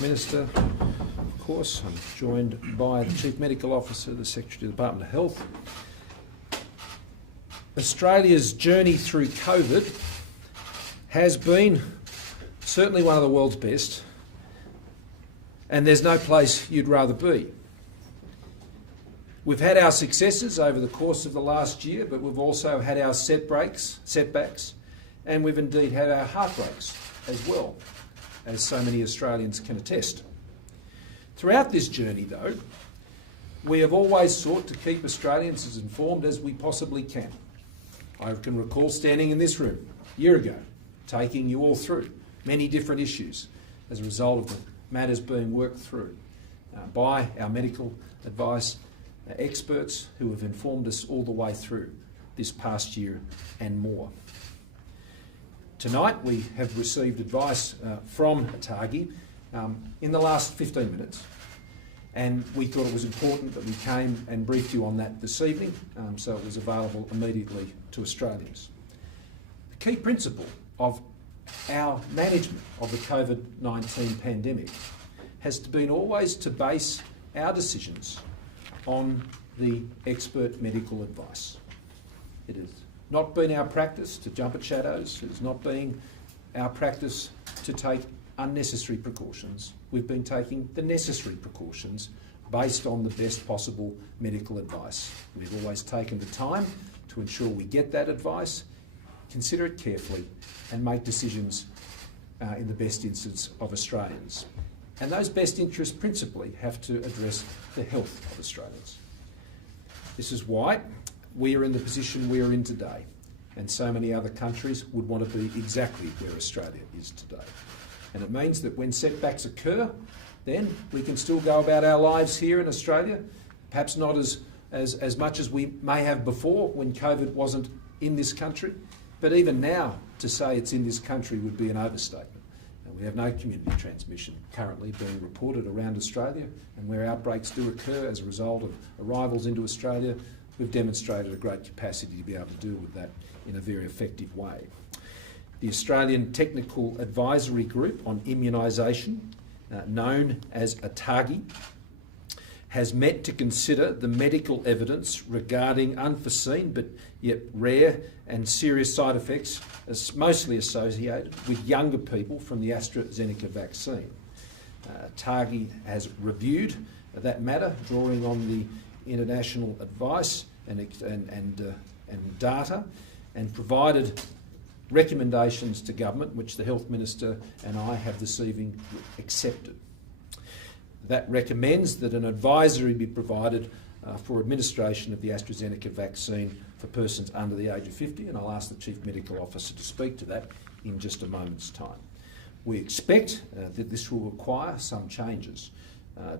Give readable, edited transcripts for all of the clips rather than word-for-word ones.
Minister, of course, I'm joined by the Chief Medical Officer, the Secretary of the Department of Health. Australia's journey through COVID has been certainly one of the world's best, and there's no place you'd rather be. We've had our successes over the course of the last year, but we've also had our setbacks, and we've indeed had our heartbreaks as well, as so many Australians can attest. Throughout this journey, though, we have always sought to keep Australians as informed as we possibly can. I can recall standing in this room a year ago, taking you all through many different issues as a result of the matters being worked through by our medical advice experts who have informed us all the way through this past year and more. Tonight we have received advice from ATAGI in the last 15 minutes, and we thought it was important that we came and briefed you on that this evening, so it was available immediately to Australians. The key principle of our management of the COVID-19 pandemic has been always to base our decisions on the expert medical advice. It has not been our practice to jump at shadows. It has not been our practice to take unnecessary precautions. We've been taking the necessary precautions based on the best possible medical advice. We've always taken the time to ensure we get that advice, consider it carefully, and make decisions in the best instance of Australians. And those best interests principally have to address the health of Australians. This is why we are in the position we are in today, and so many other countries would want to be exactly where Australia is today. And it means that when setbacks occur, then we can still go about our lives here in Australia, perhaps not as much as we may have before when COVID wasn't in this country, but even now to say it's in this country would be an overstatement. And we have no community transmission currently being reported around Australia, and where outbreaks do occur as a result of arrivals into Australia, we've demonstrated a great capacity to be able to deal with that in a very effective way. The Australian Technical Advisory Group on Immunisation, known as ATAGI, has met to consider the medical evidence regarding unforeseen but yet rare and serious side effects as mostly associated with younger people from the AstraZeneca vaccine. ATAGI has reviewed that matter, drawing on the international advice and data, and provided recommendations to government, which the Health Minister and I have this evening accepted. That recommends that an advisory be provided for administration of the AstraZeneca vaccine for persons under the age of 50, and I'll ask the Chief Medical Officer to speak to that in just a moment's time. We expect that this will require some changes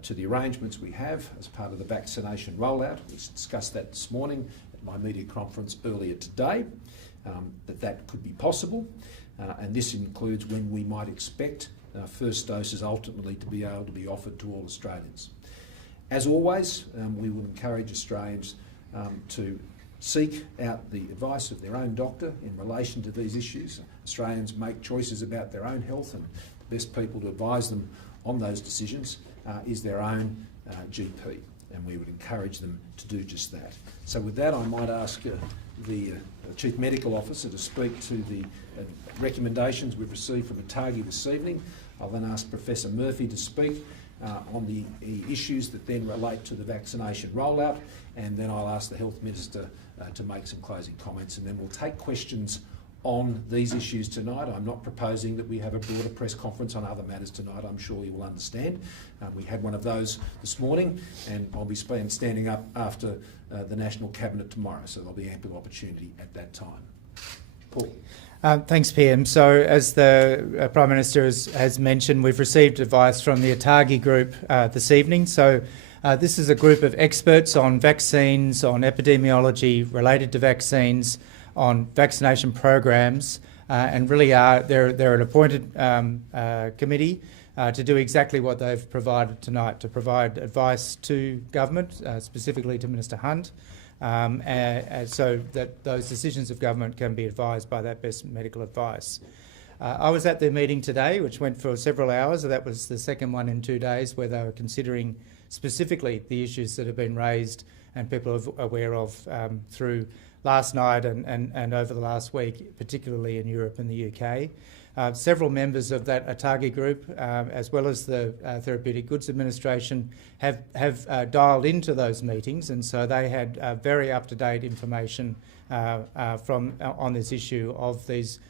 to the arrangements we have as part of the vaccination rollout. We discussed that this morning at my media conference earlier today, that could be possible, and this includes when we might expect first doses ultimately to be able to be offered to all Australians. As always, we would encourage Australians to seek out the advice of their own doctor in relation to these issues. Australians make choices about their own health, and the best people to advise them on those decisions is their own GP, and we would encourage them to do just that. So with that, I might ask the Chief Medical Officer to speak to the recommendations we've received from ATAGI this evening. I'll then ask Professor Murphy to speak on the issues that then relate to the vaccination rollout, and then I'll ask the Health Minister to make some closing comments, and then we'll take questions on these issues tonight. I'm not proposing that we have a broader press conference on other matters tonight. I'm sure you will understand. We had one of those this morning, and I'll be standing up after the National Cabinet tomorrow, so there'll be ample opportunity at that time. Paul. Thanks, PM. So, as the Prime Minister has mentioned, we've received advice from the ATAGI group this evening. So, this is a group of experts on vaccines, on epidemiology related to vaccines, on vaccination programs, and really they're an appointed committee to do exactly what they've provided tonight, to provide advice to government, specifically to Minister Hunt, so that those decisions of government can be advised by that best medical advice. I was at their meeting today, which went for several hours. That was the second one in 2 days, where they were considering specifically the issues that have been raised and people are aware of through last night and over the last week, particularly in Europe and the UK. Several members of that ATAGI group, as well as the Therapeutic Goods Administration, have dialed into those meetings, and so they had very up-to-date information on this issue of these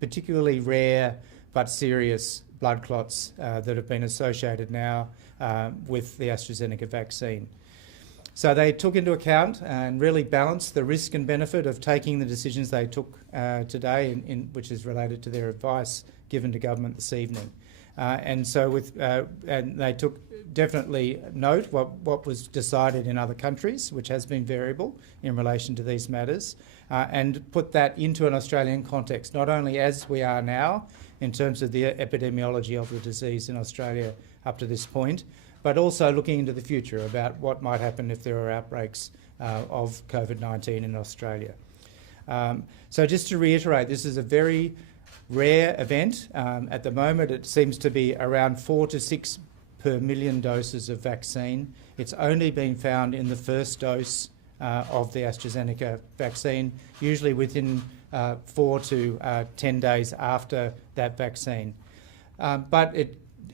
particularly rare but serious blood clots that have been associated now with the AstraZeneca vaccine. So they took into account and really balanced the risk and benefit of taking the decisions they took today, which is related to their advice given to government this evening. And they took definitely note what was decided in other countries, which has been variable in relation to these matters, and put that into an Australian context, not only as we are now in terms of the epidemiology of the disease in Australia up to this point, but also looking into the future about what might happen if there are outbreaks of COVID-19 in Australia. So just to reiterate, this is a very rare event. At the moment, it seems to be around 4 to 6 per million doses of vaccine. It's only been found in the first dose of the AstraZeneca vaccine, usually within 4 to 10 days after that vaccine. But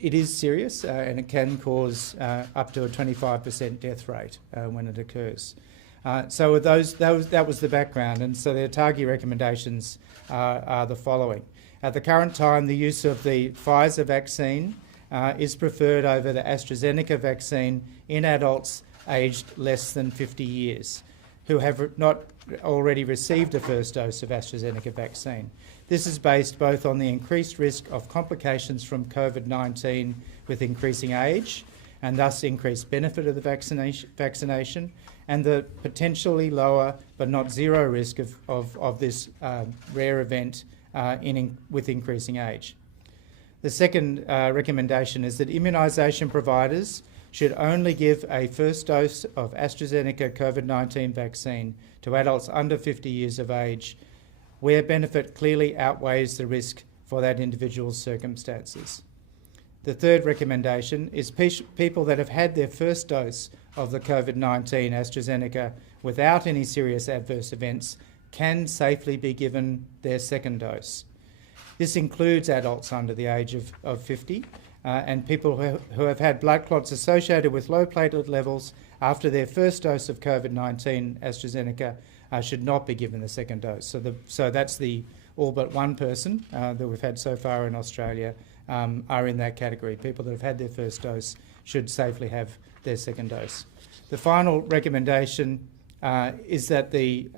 it is serious and it can cause up to a 25% death rate when it occurs. So with that was the background, and so the ATAGI recommendations are the following. At the current time, the use of the Pfizer vaccine is preferred over the AstraZeneca vaccine in adults aged less than 50 years who have not already received a first dose of AstraZeneca vaccine. This is based both on the increased risk of complications from COVID-19 with increasing age and thus increased benefit of the vaccination, and the potentially lower but not zero risk of this rare event with increasing age. The second recommendation is that immunisation providers should only give a first dose of AstraZeneca COVID-19 vaccine to adults under 50 years of age where benefit clearly outweighs the risk for that individual's circumstances. The third recommendation is people that have had their first dose of the COVID-19 AstraZeneca without any serious adverse events can safely be given their second dose. This includes adults under the age of 50 and people who have had blood clots associated with low platelet levels after their first dose of COVID-19 AstraZeneca should not be given the second dose. So that's the all but one person that we've had so far in Australia are in that category. People that have had their first dose should safely have their second dose. The final recommendation is that the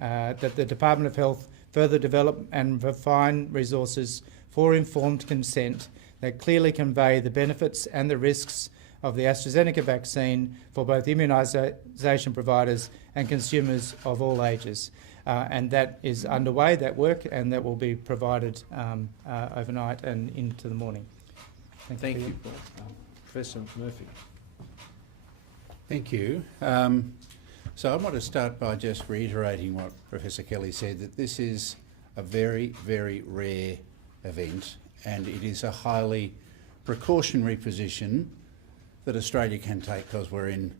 Department of Health further develop and refine resources for informed consent that clearly convey the benefits and the risks of the AstraZeneca vaccine for both immunisation providers and consumers of all ages. And that is underway, that work, and that will be provided overnight and into the morning. Thank you, Paul. Professor Murphy. Thank you. So I want to start by just reiterating what Professor Kelly said, that this is a very, very rare event, and it is a highly precautionary position that Australia can take because we're in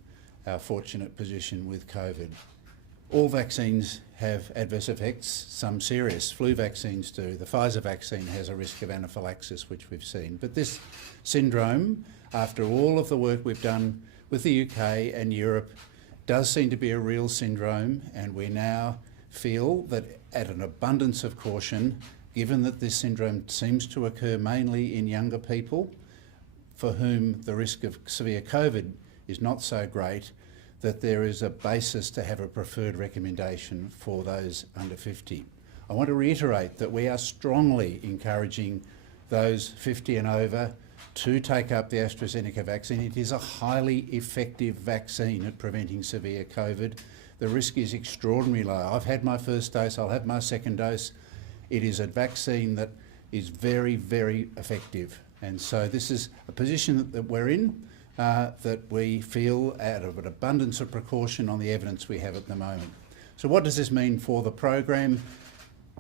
our fortunate position with COVID. All vaccines have adverse effects, some serious. Flu vaccines do. The Pfizer vaccine has a risk of anaphylaxis, which we've seen. But this syndrome, after all of the work we've done with the UK and Europe, does seem to be a real syndrome, and we now feel that at an abundance of caution, given that this syndrome seems to occur mainly in younger people for whom the risk of severe COVID is not so great, that there is a basis to have a preferred recommendation for those under 50. I want to reiterate that we are strongly encouraging those 50 and over to take up the AstraZeneca vaccine. It is a highly effective vaccine at preventing severe COVID. The risk is extraordinarily low. I've had my first dose, I'll have my second dose. It is a vaccine that is very, very effective. And so this is a position that we're in, that we feel out of an abundance of precaution on the evidence we have at the moment. So what does this mean for the program?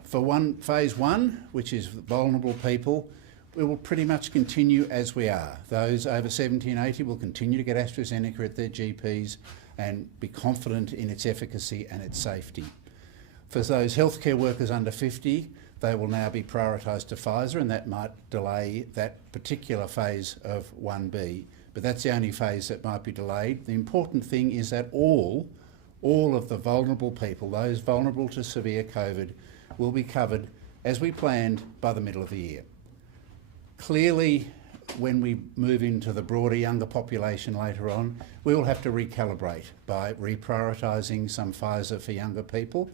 For phase one, which is vulnerable people, we will pretty much continue as we are. Those over 70 and 80 will continue to get AstraZeneca at their GPs and be confident in its efficacy and its safety. For those healthcare workers under 50, they will now be prioritised to Pfizer, and that might delay that particular phase of 1B. But that's the only phase that might be delayed. The important thing is that all of the vulnerable people, those vulnerable to severe COVID, will be covered as we planned by the middle of the year. Clearly, when we move into the broader younger population later on, we will have to recalibrate by reprioritising some Pfizer for younger people.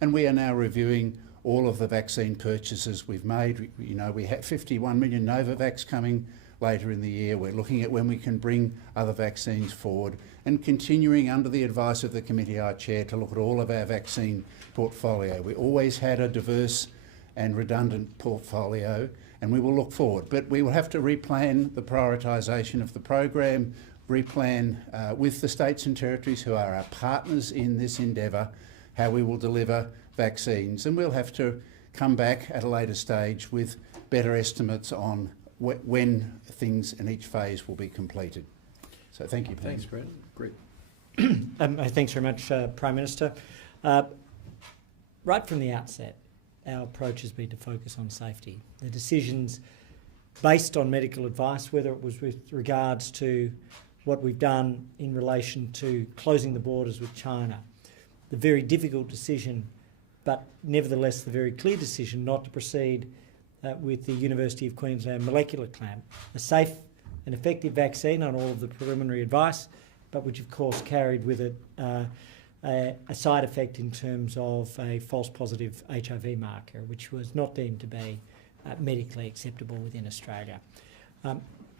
And we are now reviewing all of the vaccine purchases we've made. You know, we have 51 million Novavax coming later in the year. We're looking at when we can bring other vaccines forward and continuing under the advice of the committee I chair to look at all of our vaccine portfolio. We always had a diverse and redundant portfolio, and we will look forward. But we will have to replan the prioritisation of the program, replan with the states and territories who are our partners in this endeavour, how we will deliver vaccines, and we'll have to come back at a later stage with better estimates on when things in each phase will be completed. So thank you, Peter. Thanks, Brendan. Great. Thanks very much, Prime Minister. Right from the outset, our approach has been to focus on safety. The decisions based on medical advice, whether it was with regards to what we've done in relation to closing the borders with China, the very difficult decision, but nevertheless the very clear decision not to proceed with the University of Queensland molecular clamp, a safe and effective vaccine on all of the preliminary advice, but which of course carried with it a side effect in terms of a false positive HIV marker, which was not deemed to be medically acceptable within Australia.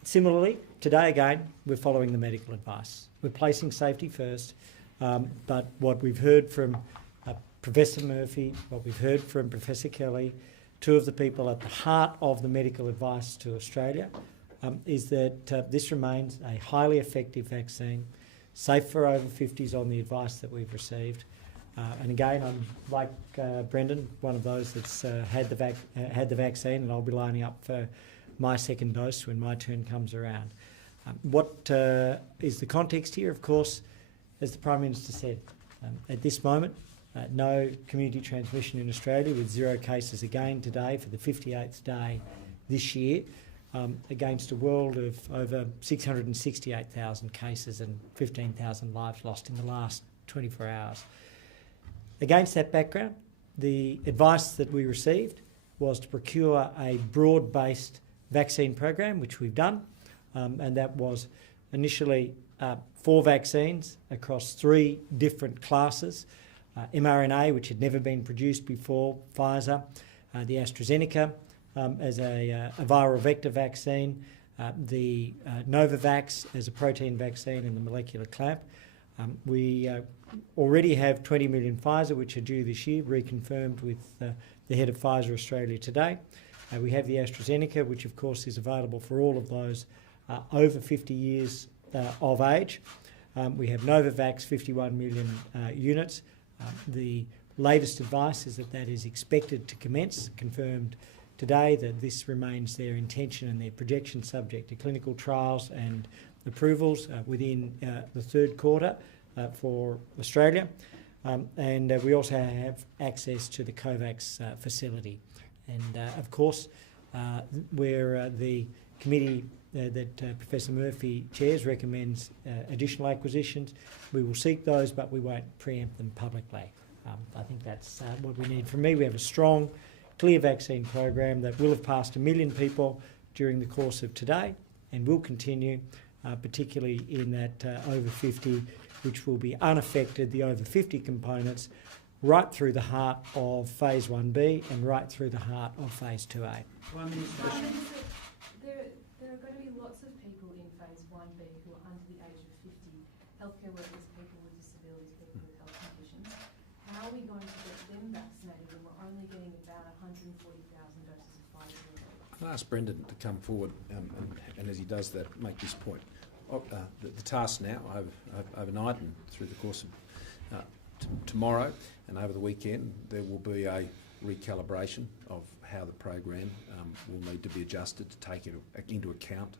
Similarly, today again, we're following the medical advice. We're placing safety first, but what we've heard from Professor Murphy, what we've heard from Professor Kelly, two of the people at the heart of the medical advice to Australia, is that this remains a highly effective vaccine, safe for over 50s on the advice that we've received. And again, I'm like Brendan, one of those that's had the vaccine, and I'll be lining up for my second dose when my turn comes around. What is the context here? Of course, as the Prime Minister said, at this moment, no community transmission in Australia, with 0 cases again today for the 58th day this year, against a world of over 668,000 cases and 15,000 lives lost in the last 24 hours. Against that background, the advice that we received was to procure a broad-based vaccine program, which we've done, and that was initially 4 vaccines across 3 different classes. mRNA, which had never been produced before, Pfizer, the AstraZeneca as a viral vector vaccine, the Novavax as a protein vaccine, and the molecular clamp. We already have 20 million Pfizer, which are due this year, reconfirmed with the head of Pfizer Australia today. We have the AstraZeneca, which of course is available for all of those over 50 years of age. We have Novavax, 51 million units. The latest advice is that that is expected to commence, confirmed today that this remains their intention and their projection subject to clinical trials and approvals within the third quarter for Australia. And we also have access to the COVAX facility. And of course, where the committee that Professor Murphy chairs recommends additional acquisitions, we will seek those, but we won't preempt them publicly. I think that's what we need. For me, we have a strong, clear vaccine program that will have passed 1 million people during the course of today and will continue, particularly in that over 50, which will be unaffected, the over 50 components, right through the heart of phase 1B and right through the heart of phase 2A. There are going to be lots of people in phase 1B who are under the age of 50, healthcare workers, people with disabilities, people with health conditions. How are we going to get them vaccinated when we're only getting about 140,000 doses of Pfizer? I'll ask Brendan to come forward and as he does that, make this point. The task now, overnight and through the course of tomorrow and over the weekend, there will be a recalibration of how the program will need to be adjusted to take into account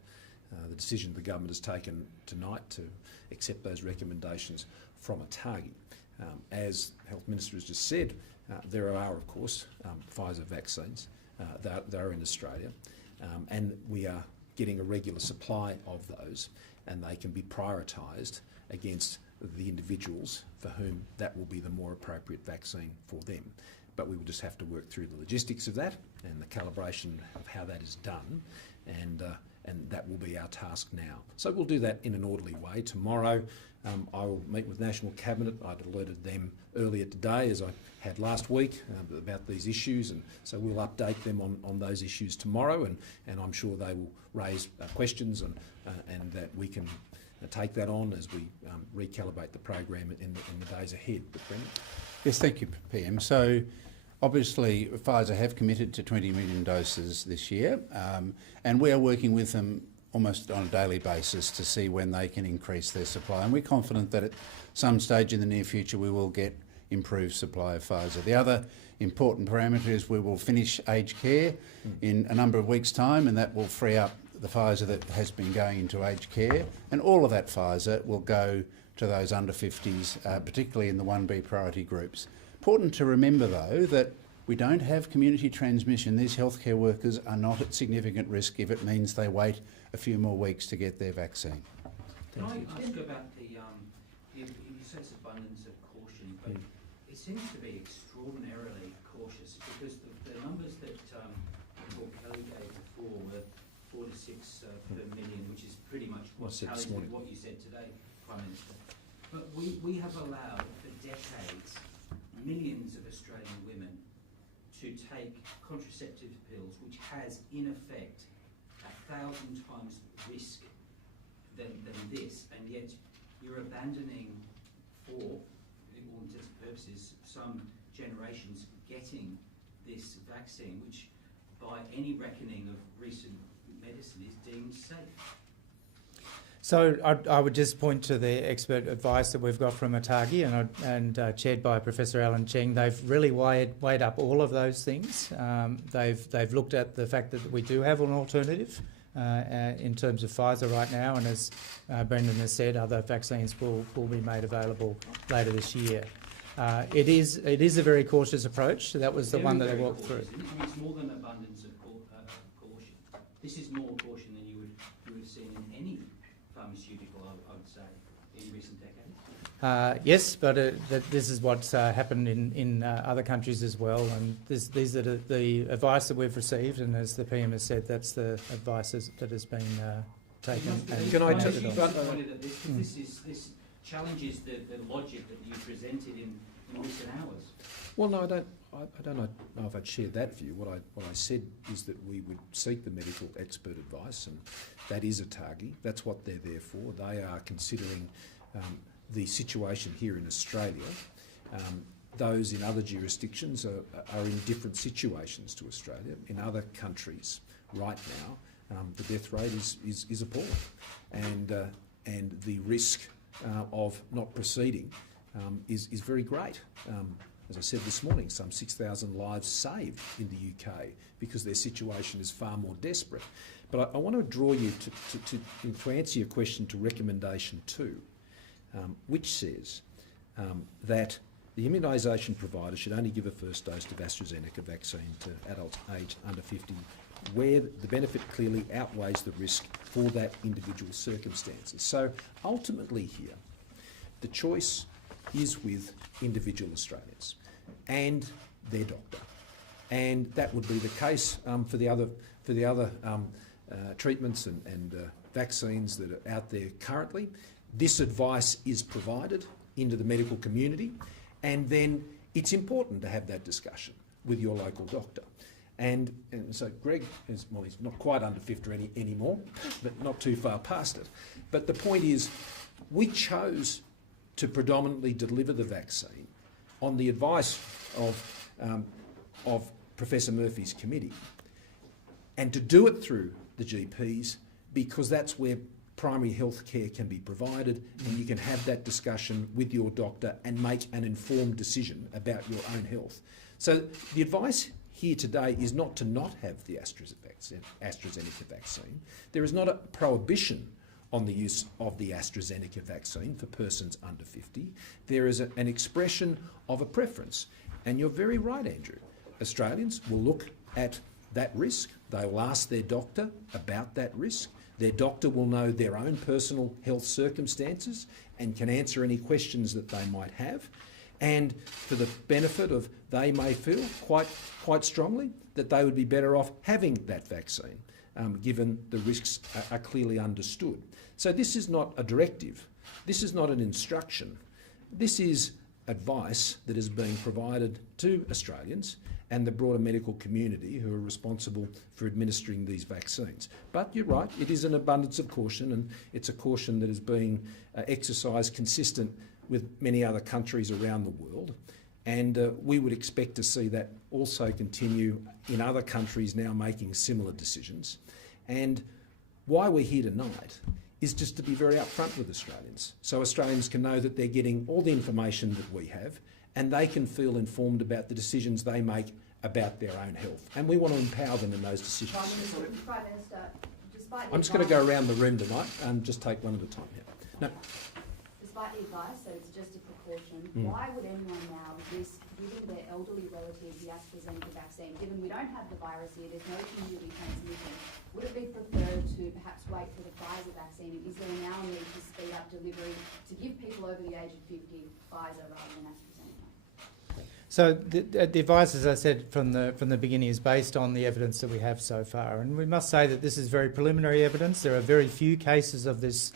the decision the government has taken tonight to accept those recommendations from ATAGI. As Health Minister has just said, there are, of course, Pfizer vaccines that are in Australia, and we are getting a regular supply of those, and they can be prioritised against the individuals for whom that will be the more appropriate vaccine for them. But we will just have to work through the logistics of that and the calibration of how that is done, and that will be our task now. So we'll do that in an orderly way. Tomorrow I will meet with National Cabinet. I'd alerted them earlier today, as I had last week, about these issues, and so we'll update them on those issues tomorrow, and I'm sure they will raise questions and that we can take that on as we recalibrate the program in the days ahead. But Brendan? Yes, thank you, PM. So obviously Pfizer have committed to 20 million doses this year, and we are working with them almost on a daily basis to see when they can increase their supply, and we're confident that at some stage in the near future we will get improved supply of Pfizer. The other important parameter is we will finish aged care in a number of weeks' time, and that will free up the Pfizer that has been going into aged care, and all of that Pfizer will go to those under 50s, particularly in the 1B priority groups. Important to remember though that we don't have community transmission. These healthcare workers are not at significant risk if it means they wait a few more weeks to get their vaccine. Can I ask about the, you say it's abundance of caution, but it seems to be extraordinarily cautious, because the numbers that Paul Kelly gave before were 4 to 6 per million, which is pretty much what you said today, Prime Minister. But we have allowed for decades millions of Australian women to take contraceptive pills, which has in effect 1,000 times risk than this, and yet you're abandoning, for all intents and purposes, some generations getting this vaccine, which by any reckoning of recent medicine is deemed safe. So I would just point to the expert advice that we've got from ATAGI and chaired by Professor Alan Cheng. They've really weighed up all of those things. They've looked at the fact that we do have an alternative in terms of Pfizer right now, and as Brendan has said, other vaccines will be made available later this year. It is a very cautious approach. So that was the one that they walked through. I mean, it's more than abundance of caution. This is more caution than you would have seen in any pharmaceutical, I would say, in recent decades. Yes, but this is what's happened in other countries as well, and these are the advice that we've received, and as the PM has said, that's the advice that has been taken. Can I just this challenges the logic that you presented in recent hours? Well, no, I don't know if I'd share that view. What I said is that we would seek the medical expert advice, and that is ATAGI. That's what they're there for. They are considering the situation here in Australia. Those in other jurisdictions are in different situations to Australia. In other countries right now, the death rate is appalling, and the risk of not proceeding is very great. As I said this morning, some 6,000 lives saved in the UK because their situation is far more desperate. But I want to draw you to answer your question to recommendation 2, which says that the immunisation provider should only give a first dose of AstraZeneca vaccine to adults aged under 50 where the benefit clearly outweighs the risk for that individual circumstances. So ultimately here, the choice is with individual Australians and their doctor, and that would be the case for the other treatments and vaccines that are out there currently. This advice is provided into the medical community, and then it's important to have that discussion with your local doctor. And so Greg is, well, he's not quite under 50 anymore, but not too far past it. But the point is, we chose to predominantly deliver the vaccine on the advice of Professor Murphy's committee, and to do it through the GPs, because that's where primary health care can be provided, and you can have that discussion with your doctor and make an informed decision about your own health. So the advice here today is not to not have the AstraZeneca vaccine. There is not a prohibition on the use of the AstraZeneca vaccine for persons under 50. There is an expression of a preference. And you're very right, Andrew. Australians will look at that risk. They will ask their doctor about that risk. Their doctor will know their own personal health circumstances and can answer any questions that they might have. And for the benefit of, they may feel quite strongly that they would be better off having that vaccine, given the risks are clearly understood. So this is not a directive. This is not an instruction. This is advice that is being provided to Australians and the broader medical community who are responsible for administering these vaccines. But you're right, it is an abundance of caution, and it's a caution that is being exercised consistent with many other countries around the world. And we would expect to see that also continue in other countries now making similar decisions. And why we're here tonight is just to be very upfront with Australians, so Australians can know that they're getting all the information that we have and they can feel informed about the decisions they make about their own health. And we want to empower them in those decisions. Prime Minister, despite I'm just going to go around the room tonight and just take one at a time here. No. Despite the advice that it's just a precaution, why would anyone now risk giving their elderly relatives the AstraZeneca vaccine, given we don't have the virus here, there's no community transmission? Would it be preferred to perhaps wait for the Pfizer vaccine? Is there now a need to speed up delivery to give people over the age of 50 Pfizer rather than AstraZeneca? So the advice, as I said from the beginning, is based on the evidence that we have so far, and we must say that this is very preliminary evidence. There are very few cases of this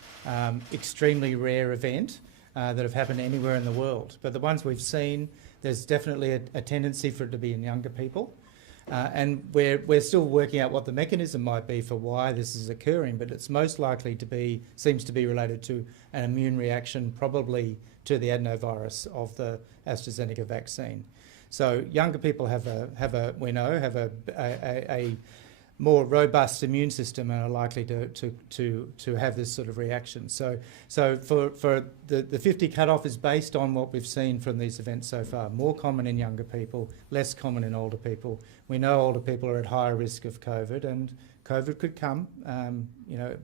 extremely rare event that have happened anywhere in the world. But the ones we've seen, there's definitely a tendency for it to be in younger people. And we're still working out what the mechanism might be for why this is occurring, but it's most likely to be, seems to be related to an immune reaction, probably to the adenovirus of the AstraZeneca vaccine. So younger people have a more robust immune system and are likely to have this sort of reaction. So for the 50 cutoff is based on what we've seen from these events so far. More common in younger people, less common in older people. We know older people are at higher risk of COVID, and COVID could come.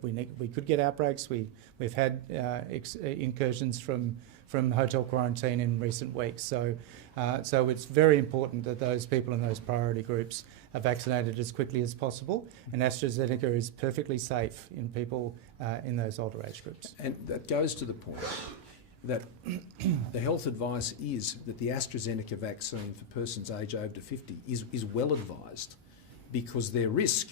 We could get outbreaks. We've had incursions from hotel quarantine in recent weeks. So it's very important that those people in those priority groups are vaccinated as quickly as possible, and AstraZeneca is perfectly safe in people in those older age groups. And that goes to the point that the health advice is that the AstraZeneca vaccine for persons aged over 50 is well advised, because their risk,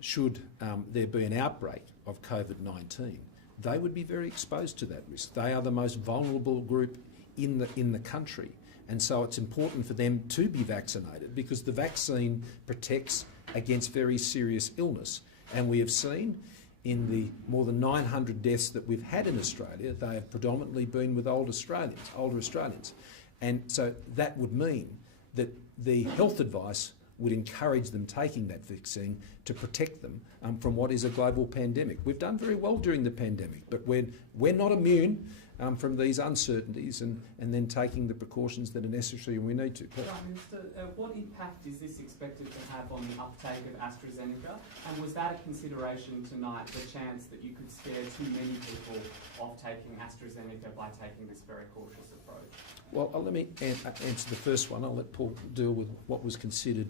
should there be an outbreak of COVID-19, they would be very exposed to that risk. They are the most vulnerable group in the country. And so it's important for them to be vaccinated, because the vaccine protects against very serious illness. And we have seen in the more than 900 deaths that we've had in Australia, they have predominantly been with older Australians. And so that would mean that the health advice would encourage them taking that vaccine to protect them from what is a global pandemic. We've done very well during the pandemic, but we're not immune from these uncertainties, and then taking the precautions that are necessary when we need to. Prime Minister, what impact is this expected to have on the uptake of AstraZeneca? And was that a consideration tonight, the chance that you could scare too many people off taking AstraZeneca by taking this very cautious approach? Well, let me answer the first one. I'll let Paul deal with what was considered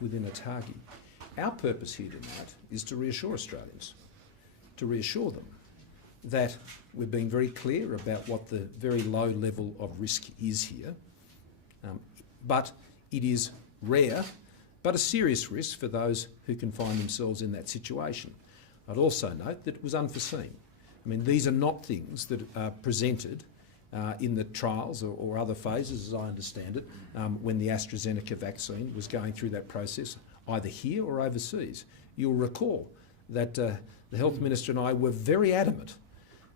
within ATAGI. Our purpose here tonight is to reassure Australians, to reassure them that we're being very clear about what the very low level of risk is here, but it is rare, but a serious risk for those who can find themselves in that situation. I'd also note that it was unforeseen. I mean, these are not things that are presented in the trials or other phases, as I understand it, when the AstraZeneca vaccine was going through that process, either here or overseas. You'll recall that the Health Minister and I were very adamant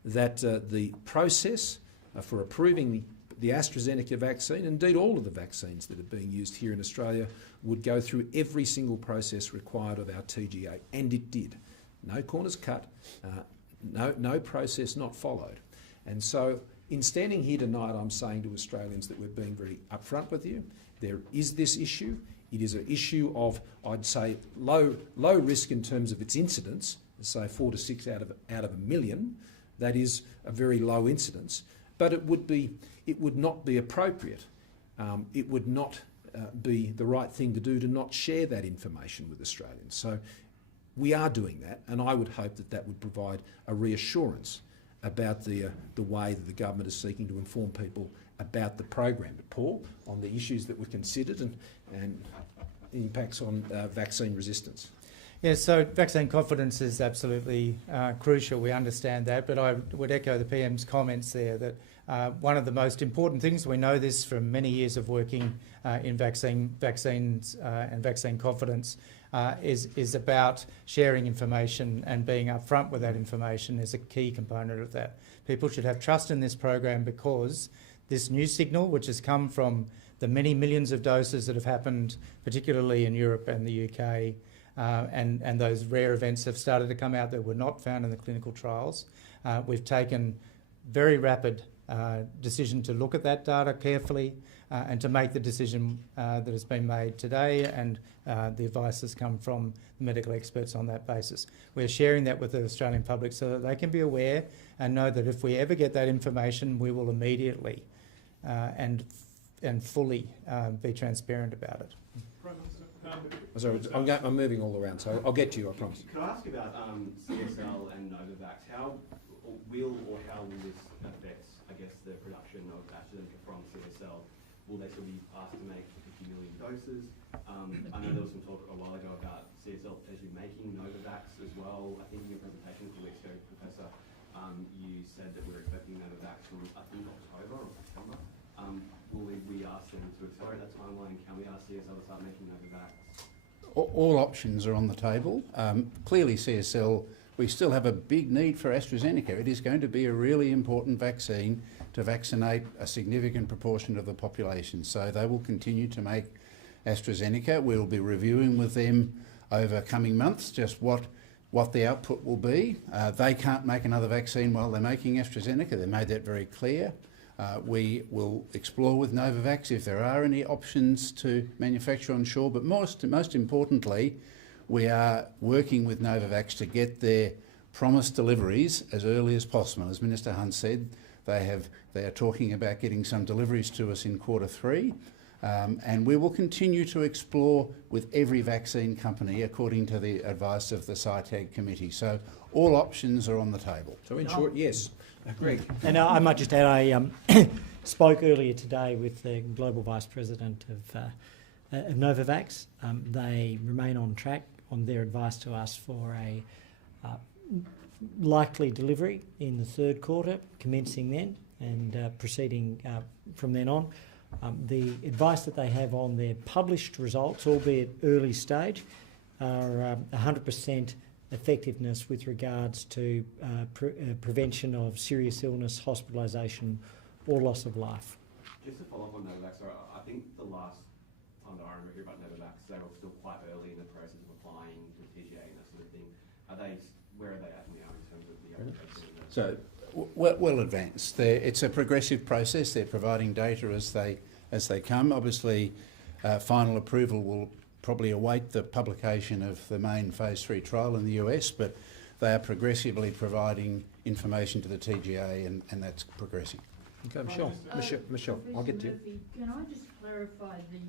that the process for approving the AstraZeneca vaccine, indeed all of the vaccines that are being used here in Australia, would go through every single process required of our TGA, and it did. No corners cut, no process not followed. And so in standing here tonight, I'm saying to Australians that we're being very upfront with you, there is this issue. It is an issue of, I'd say, low risk in terms of its incidence, say 4 to 6 out of a million. That is a very low incidence, but it would not be appropriate. It would not be the right thing to do to not share that information with Australians. So we are doing that, and I would hope that that would provide a reassurance about the way that the government is seeking to inform people about the program. But Paul, on the issues that were considered and impacts on vaccine resistance. Yeah, so vaccine confidence is absolutely crucial. We understand that, but I would echo the PM's comments there that one of the most important things, we know this from many years of working in vaccines and vaccine confidence, is about sharing information, and being upfront with that information is a key component of that. People should have trust in this program because this new signal, which has come from the many millions of doses that have happened, particularly in Europe and the UK, and those rare events have started to come out that were not found in the clinical trials. We've taken very rapid decision to look at that data carefully and to make the decision that has been made today, and the advice has come from medical experts on that basis. We're sharing that with the Australian public so that they can be aware and know that if we ever get that information, we will immediately and fully be transparent about it. Sorry, I'm moving all around, so I'll get to you, I promise. Could I ask about CSL and Novavax? How will this affect, I guess, the production of AstraZeneca from CSL? Will they still be asked to make 50 million doses? I know there was some talk a while ago about CSL potentially making Novavax as well. I think in your presentation a few weeks ago, Professor, you said that we're expecting Novavax from, I think, October or September. Will we ask them to accelerate that timeline? Can we ask CSL to start making Novavax? All options are on the table. Clearly CSL, we still have a big need for AstraZeneca. It is going to be a really important vaccine to vaccinate a significant proportion of the population. So they will continue to make AstraZeneca. We'll be reviewing with them over coming months just what the output will be. They can't make another vaccine while they're making AstraZeneca. They made that very clear. We will explore with Novavax if there are any options to manufacture onshore, but most importantly, we are working with Novavax to get their promised deliveries as early as possible. As Minister Hunt said, they are talking about getting some deliveries to us in Q3, and we will continue to explore with every vaccine company according to the advice of the SciTag committee. So all options are on the table. So in short, yes. Greg. And I might just add, I spoke earlier today with the Global Vice President of Novavax. They remain on track on their advice to us for a likely delivery in the third quarter, commencing then and proceeding from then on. The advice that they have on their published results, albeit early stage, are 100% effectiveness with regards to prevention of serious illness, hospitalisation or loss of life. Just to follow up on Novavax, I think the last time that I remember hearing about Novavax, they were still quite early in the process of applying to TGA and that sort of thing. Where are they at now in terms of the application? So well advanced. It's a progressive process. They're providing data as they come. Obviously, final approval will probably await the publication of the main phase 3 trial in the US, but they are progressively providing information to the TGA and that's progressing. Okay, Michelle, I'll get to you. Murphy, can I just clarify the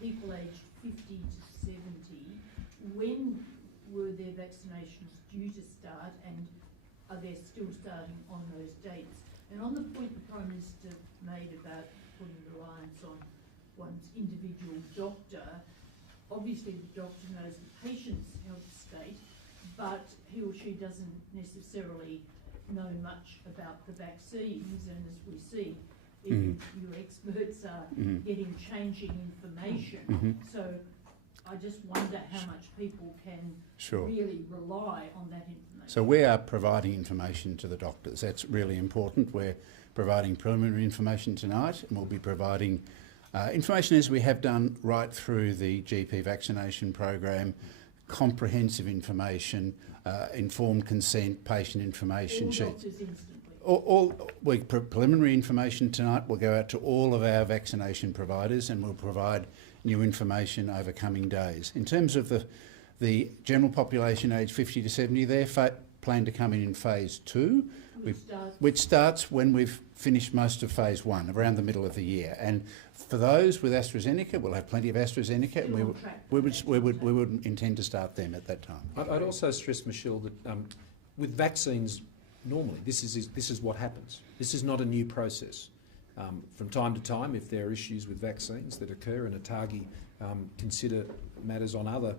people aged 50 to 70, when were their vaccinations due to start and are they still starting on those dates? And on the point the Prime Minister made about putting reliance on one's individual doctor, obviously the doctor knows the patient's health state, but he or she doesn't necessarily know much about the vaccines, and as we see, even your experts are getting changing information. So I just wonder how much people can really rely on that information. So we are providing information to the doctors. That's really important. We're providing preliminary information tonight, and we'll be providing information as we have done right through the GP vaccination program, comprehensive information, informed consent, patient information sheets. All doctors instantly? preliminary information tonight will go out to all of our vaccination providers, and we'll provide new information over coming days. In terms of the general population aged 50 to 70, they're planned to come in phase 2, which starts when we've finished most of phase 1, around the middle of the year. And for those with AstraZeneca, we'll have plenty of AstraZeneca, and we would intend to start them at that time. I'd also stress, Michelle, that with vaccines, normally this is what happens. This is not a new process. From time to time, if there are issues with vaccines that occur and ATAGI consider matters on other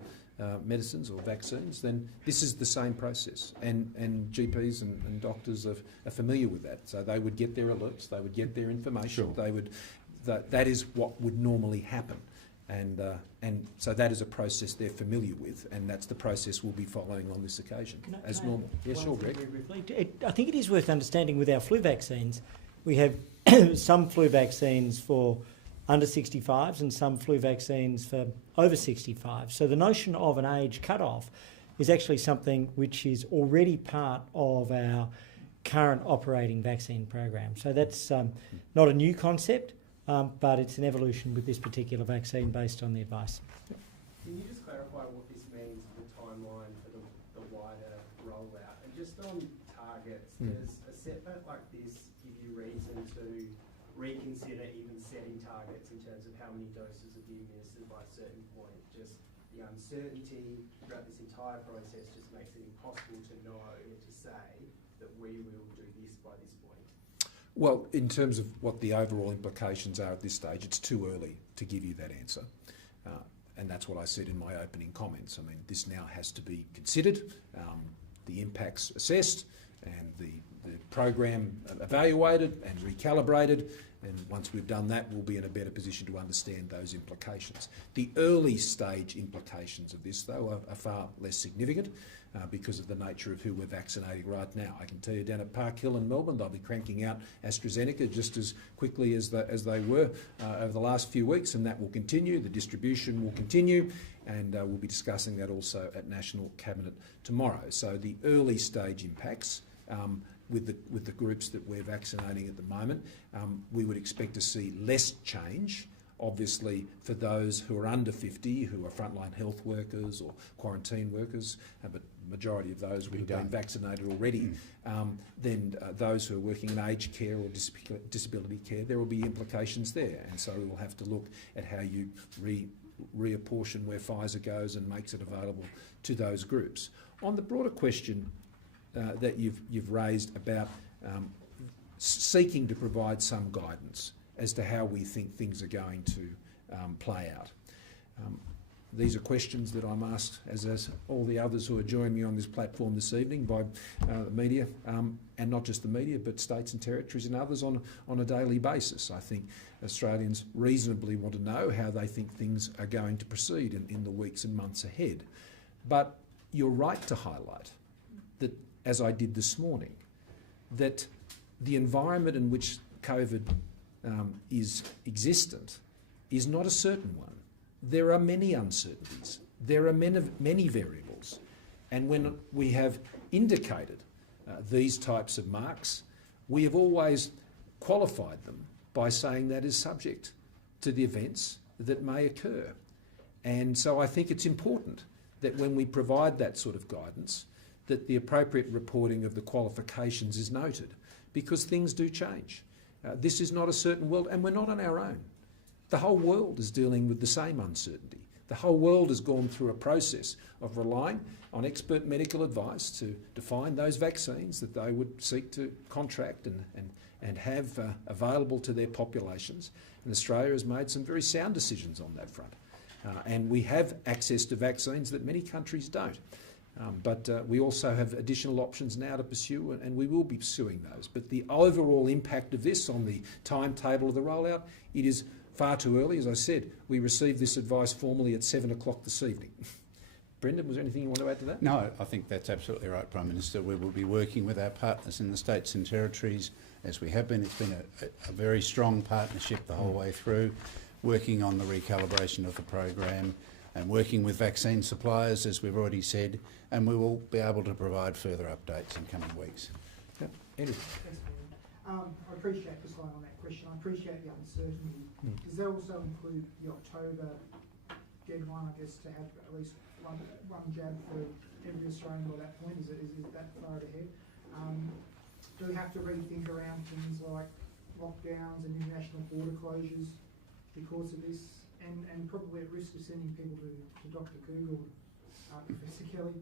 medicines or vaccines, then this is the same process. And GPs and doctors are familiar with that. So they would get their alerts, they would get their information, Sure. That is what would normally happen. And so that is a process they're familiar with, and that's the process we'll be following on this occasion as normal. Yes, sure, Greg. I think it is worth understanding with our flu vaccines, we have some flu vaccines for under 65s and some flu vaccines for over 65. So the notion of an age cut-off is actually something which is already part of our current operating vaccine program. So that's not a new concept, but it's an evolution with this particular vaccine based on the advice. Can you just clarify what this means for the timeline for the wider rollout? And just on targets, does a setback like this give you reason to reconsider even setting targets in terms of how many doses will be administered by a certain point? Just the uncertainty throughout this entire process just makes it impossible to know and to say that we will do this by this point. Well, in terms of what the overall implications are at this stage, it's too early to give you that answer. And that's what I said in my opening comments. I mean, this now has to be considered, the impacts assessed, and the program evaluated and recalibrated. And once we've done that, we'll be in a better position to understand those implications. The early stage implications of this, though, are far less significant because of the nature of who we're vaccinating right now. I can tell you down at Park Hill in Melbourne, they'll be cranking out AstraZeneca just as quickly as they were over the last few weeks, and that will continue. The distribution will continue, and we'll be discussing that also at National Cabinet tomorrow. So the early stage impacts with the groups that we're vaccinating at the moment, we would expect to see less change, obviously, for those who are under 50, who are frontline health workers or quarantine workers, but the majority of those would have been vaccinated already. Then those who are working in aged care or disability care, there will be implications there. And so we'll have to look at how you reapportion where Pfizer goes and makes it available to those groups. On the broader question that you've raised about seeking to provide some guidance as to how we think things are going to play out. These are questions that I'm asked, as all the others who are joining me on this platform this evening, by the media, and not just the media, but states and territories and others on a daily basis. I think Australians reasonably want to know how they think things are going to proceed in the weeks and months ahead. But you're right to highlight that, as I did this morning, that the environment in which COVID is existent is not a certain one. There are many uncertainties. There are many variables. And when we have indicated these types of marks, we have always qualified them by saying that is subject to the events that may occur. And so I think it's important that when we provide that sort of guidance, that the appropriate reporting of the qualifications is noted, because things do change. This is not a certain world, and we're not on our own. The whole world is dealing with the same uncertainty. The whole world has gone through a process of relying on expert medical advice to define those vaccines that they would seek to contract and have available to their populations. And Australia has made some very sound decisions on that front. And we have access to vaccines that many countries don't. But we also have additional options now to pursue, and we will be pursuing those. But the overall impact of this on the timetable of the rollout, it is far too early. As I said, we received this advice formally at 7 o'clock this evening. Brendan, was there anything you want to add to that? No, I think that's absolutely right, Prime Minister. We will be working with our partners in the states and territories, as we have been. It's been a very strong partnership the whole way through, working on the recalibration of the program and working with vaccine suppliers, as we've already said, and we will be able to provide further updates in coming weeks. Yeah. Andrew. I appreciate, just line on that question, I appreciate the uncertainty. Does that also include the October deadline, I guess, to have at least one jab for every Australian by that point? Is that far ahead? Do we have to rethink around things like lockdowns and international border closures because of this? And probably at risk of sending people to Dr. Google, Professor Kelly,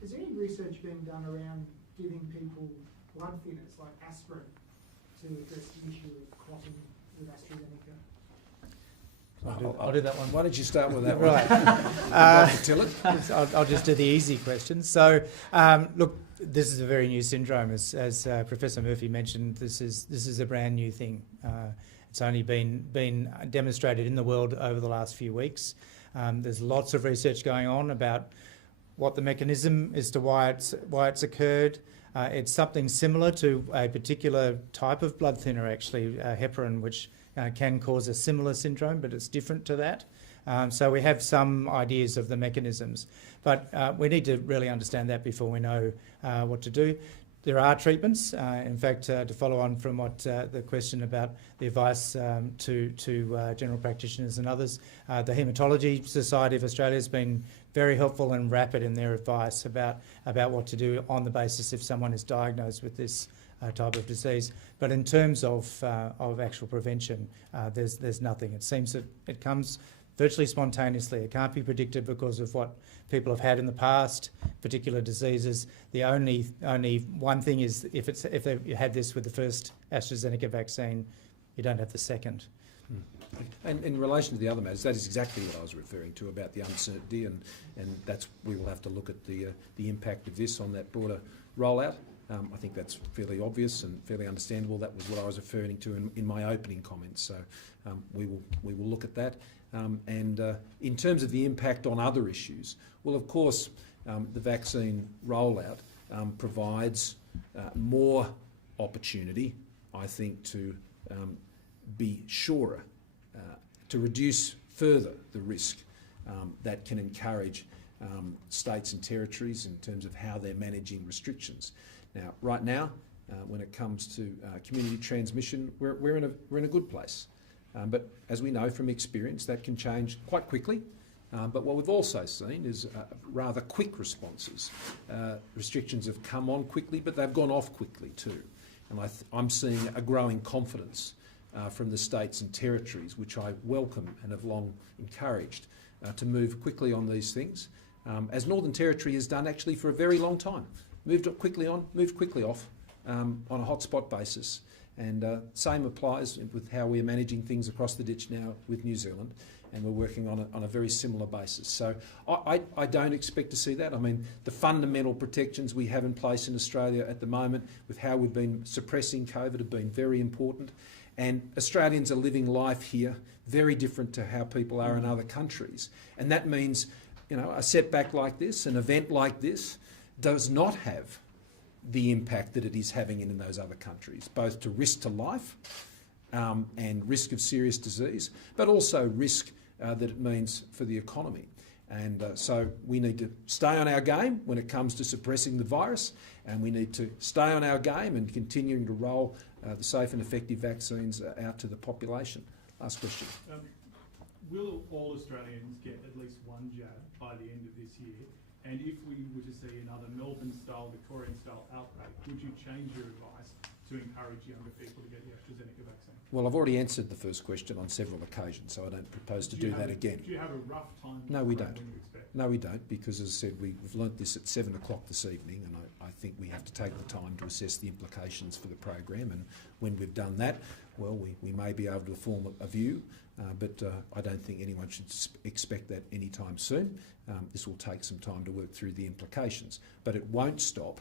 is there any research being done around giving people blood thinners like aspirin to address the issue of clotting with AstraZeneca? I'll do that one. Why don't you start with that Right. one? I'll just do the easy question. So, look, this is a very new syndrome, as Professor Murphy mentioned. This is a brand new thing. It's only been demonstrated in the world over the last few weeks. There's lots of research going on about what the mechanism as to why it's occurred. It's something similar to a particular type of blood thinner, actually, heparin, which can cause a similar syndrome, but it's different to that. So we have some ideas of the mechanisms, but we need to really understand that before we know what to do. There are treatments. In fact, to follow on from what the question about the advice to general practitioners and others, the Haematology Society of Australia has been very helpful and rapid in their advice about what to do on the basis if someone is diagnosed with this type of disease. But in terms of actual prevention, there's nothing. It seems that it comes virtually spontaneously. It can't be predicted because of what people have had in the past, particular diseases. The only one thing is if they had this with the first AstraZeneca vaccine, you don't have the second. And in relation to the other matters, that is exactly what I was referring to about the uncertainty, and that's we will have to look at the impact of this on that broader rollout. I think that's fairly obvious and fairly understandable. That was what I was referring to in my opening comments. So we will look at that. And in terms of the impact on other issues, well, of course, the vaccine rollout provides more opportunity, I think, to be surer, to reduce further the risk that can encourage states and territories in terms of how they're managing restrictions. Now, right now, when it comes to community transmission, we're in a good place. But as we know from experience, that can change quite quickly. But what we've also seen is rather quick responses. Restrictions have come on quickly, but they've gone off quickly too. And I'm seeing a growing confidence from the states and territories, which I welcome and have long encouraged to move quickly on these things, as Northern Territory has done actually for a very long time. Moved quickly on, moved quickly off on a hotspot basis. And same applies with how we're managing things across the ditch now with New Zealand, and we're working on a very similar basis. So I don't expect to see that. I mean, the fundamental protections we have in place in Australia at the moment with how we've been suppressing COVID have been very important. And Australians are living life here very different to how people are in other countries. And that means, you know, a setback like this, an event like this, does not have the impact that it is having in those other countries, both to risk to life and risk of serious disease, but also risk that it means for the economy. And so we need to stay on our game when it comes to suppressing the virus, and we need to stay on our game and continuing to roll the safe and effective vaccines out to the population. Last question. Will all Australians get at least one jab by the end of this year? And if we were to see another Melbourne-style, Victorian-style outbreak, would you change your advice to encourage younger people to get the AstraZeneca vaccine? Well, I've already answered the first question on several occasions, so I don't propose to do that again. Do you have a rough time? No, we don't. When you expect? No, we don't, because as I said, we've learnt this at 7 o'clock this evening, and I think we have to take the time to assess the implications for the program, and when we've done that, well, we may be able to form a view, but I don't think anyone should expect that anytime soon. This will take some time to work through the implications, but it won't stop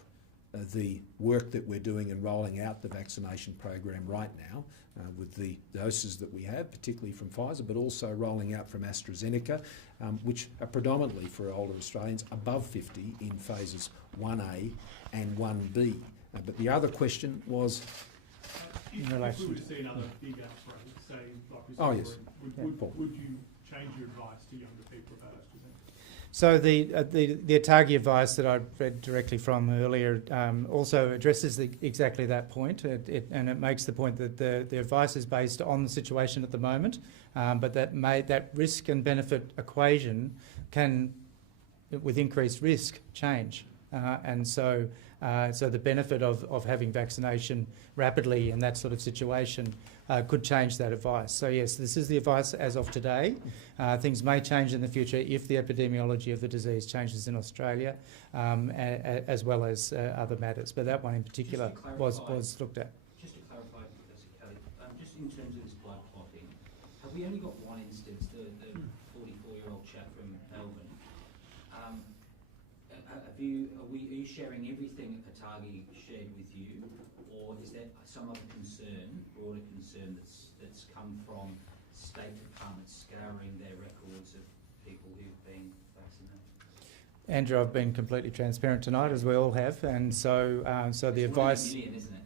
the work that we're doing in rolling out the vaccination program right now with the doses that we have, particularly from Pfizer, but also rolling out from AstraZeneca, which are predominantly for older Australians above 50 in phases 1A and 1B. But the other question was... If we were to see another big outbreak, say like we saw, oh, yes. would you change your advice to younger people about AstraZeneca? So the ATAGI advice that I read directly from earlier also addresses exactly that point, and it makes the point that the advice is based on the situation at the moment, but that risk and benefit equation can, with increased risk, change, and so the benefit of having vaccination rapidly in that sort of situation could change that advice. So yes, this is the advice as of today. Things may change in the future if the epidemiology of the disease changes in Australia, as well as other matters. But that one in particular was looked at. Just to clarify, Professor Kelly, just in terms of this blood clotting, have we only got one instance, the 44-year-old chap from Melbourne? Are you sharing everything that ATAGI shared with you, or is there some other concern, broader concern that's come from state departments scouring their records of people who've been vaccinated? Andrew, I've been completely transparent tonight, as we all have, and so the advice. 1 million, isn't it?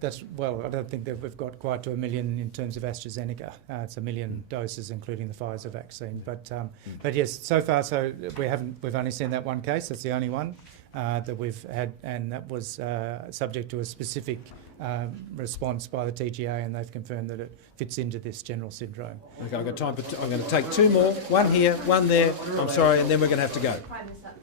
That's well. I don't think that we've got quite to 1 million in terms of AstraZeneca. It's 1 million doses, including the Pfizer vaccine. But yes, so far we've only seen that one case. That's the only one that we've had, and that was subject to a specific response by the TGA, and they've confirmed that it fits into this general syndrome. Okay, I've got time for I'm going to take two more. One here, one there. I'm sorry, and then we're going to have to go.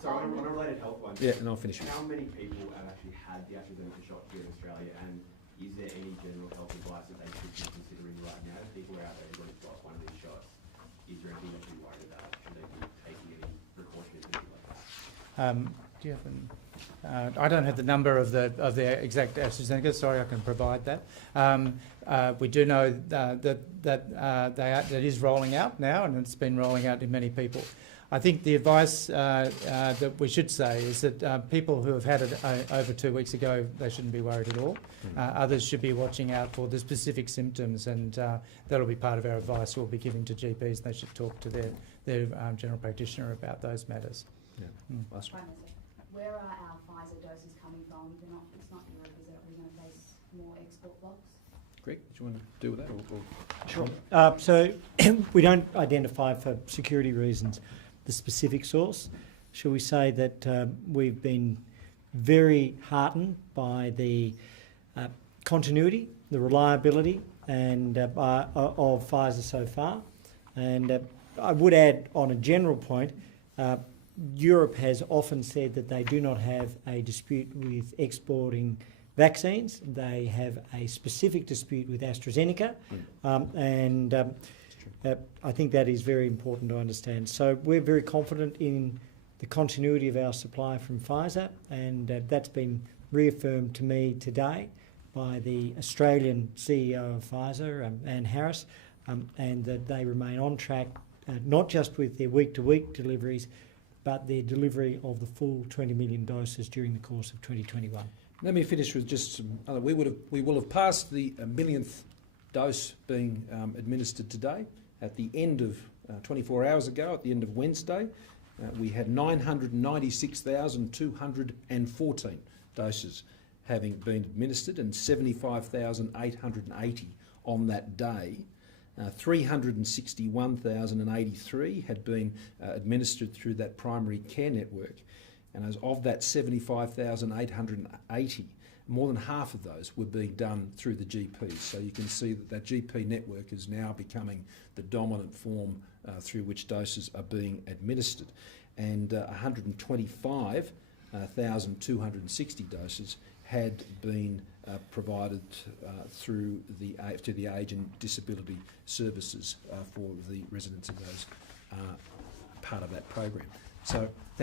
So on a related health one. Yeah, and I'll finish. How many people have actually had the AstraZeneca shot here in Australia, and is there any general health advice that they should be considering right now? If people are out there who've got one of these shots, is there anything they should be worried about? Should they be taking any precautions, anything like that? Do you have I don't have the number of the exact AstraZeneca. Sorry, I can provide that. We do know that is rolling out now, and it's been rolling out in many people. I think the advice that we should say is that people who have had it over 2 weeks ago, they shouldn't be worried at all. Others should be watching out for the specific symptoms, and that'll be part of our advice we'll be giving to GPs. They should talk to their general practitioner about those matters. Yeah. Last one. Where are our Pfizer doses coming from? It's not Europe, is it? Are we going to face more export blocks? Greg, do you want to deal with that? Sure. So we don't identify, for security reasons, the specific source. Shall we say that we've been very heartened by the continuity, the reliability, and of Pfizer so far. And I would add, on a general point, Europe has often said that they do not have a dispute with exporting vaccines. They have a specific dispute with AstraZeneca, I think that is very important to understand. So we're very confident in the continuity of our supply from Pfizer, and that's been reaffirmed to me today by the Australian CEO of Pfizer, Anne Harris, and that they remain on track, not just with their week-to-week deliveries, but their delivery of the full 20 million doses during the course of 2021. Let me finish with just some other. We will have passed the 1 millionth dose being administered today. At the end of 24 hours ago, at the end of Wednesday, we had 996,214 doses having been administered, and 75,880 on that day. 361,083 had been administered through that primary care network, and as of that 75,880, more than half of those were being done through the GPs. So you can see that GP network is now becoming the dominant form through which doses are being administered, and 125,260 doses had been provided through to the Age and Disability Services for the residents of those part of that program. So.